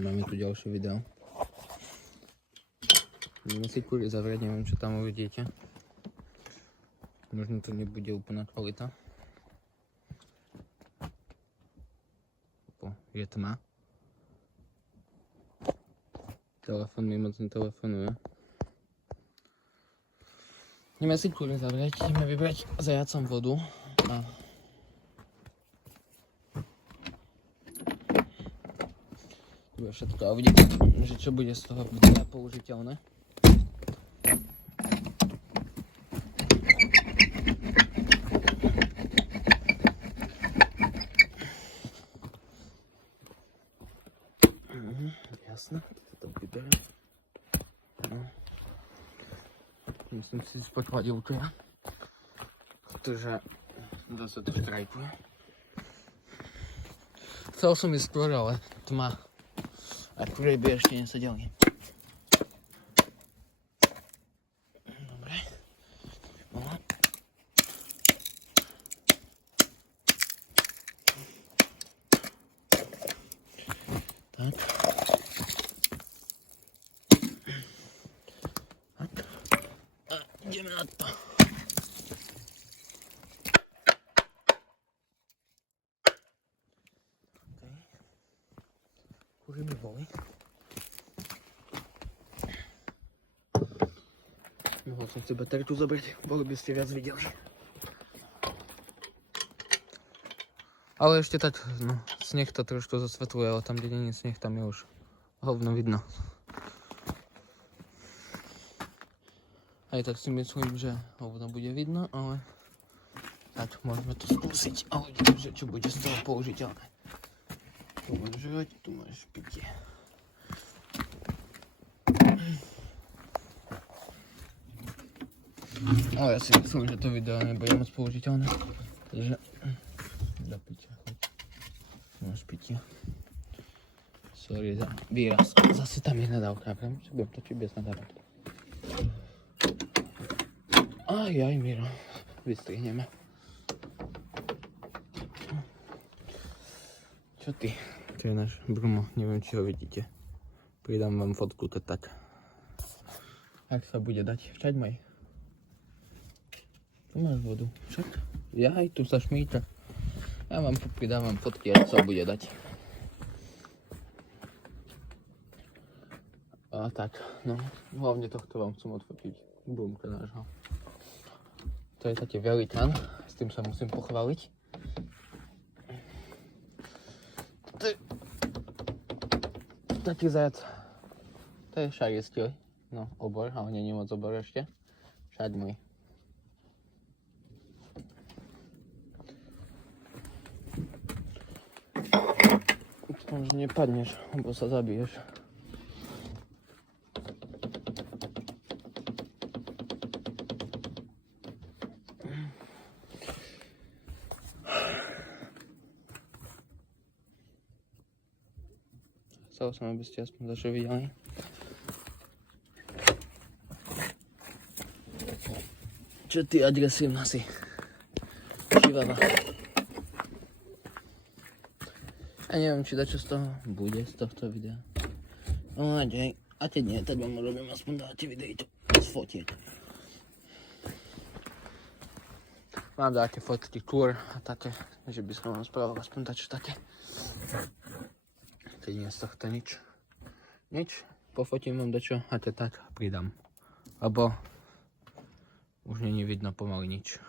Máme tu ďalšie video. Ideme si kúry zavrieť, neviem čo tam uvidíte. Možno to nebude úplná kvalita. Je tma. Telefón mi moc netelefonuje. Ideme si kúry zavrieť, ideme vybrať zajacom vodu a to bude všetko a uvidíte, že čo bude z toho videa použiteľné. Jasné, to vyberiem. No. Musím si spotkovať účia, pretože zase to štrajkuje. Chcel som ísť skôr, ale tma. A kurej by ešte nesedeli. Dobre. No. Tak. Tak. A ideme na to. Kury mi boli. Mohol som si baterku zobrať, boli by ste viac videli. Ale ešte tak, no, sneh to trošku zasvetľuje, ale tam, kde nie je sneh, tam je už hovno vidno. Aj tak si myslím, že hovno bude vidno, ale tak môžeme to skúsiť a uvidíme, že čo bude z toho použiteľné. Tu máš žrať, tu máš pitie. Ale ja si myslím, že to video nebude moc použiteľné. Takže do pitia, choď. Máš pitie. Sorry za výraz. Zase tam je nadávka, prečo budem točiť bez nadávky. Aj, Miro. Vystrihneme. Čo ty? To je náš Brumo, neviem či ho vidíte. Pridám vám fotku, to tak. Ak sa bude dať, však maj. Tu máš vodu, však. Jaj, tu sa šmíča. Ja vám pridávam fotky, ak sa bude dať. A tak, no, hlavne tohto vám chcem odfotiť. Brumka nášho. To je taký velikán, s tým sa musím pochváliť. Taký zajac. To je šariestil. No, obor, ale nie je moc obor ešte. Šaď môj. Dúfam, že nepadneš, lebo sa zabiješ. Chcel som, aby ste aspoň začali videli. Čo ty agresívna si? Čivava. A neviem, či dačo z toho bude, z tohto videa. No a teď nie, tak vám robím aspoň dáte videjto z fotiek. Mám dáte fotky kúr a také, že by som vám spravil aspoň dačo také. Teď nie z tohto nič. Nič, pofotím vám dačo a te tak pridám. Lebo už není vidno pomaly nič.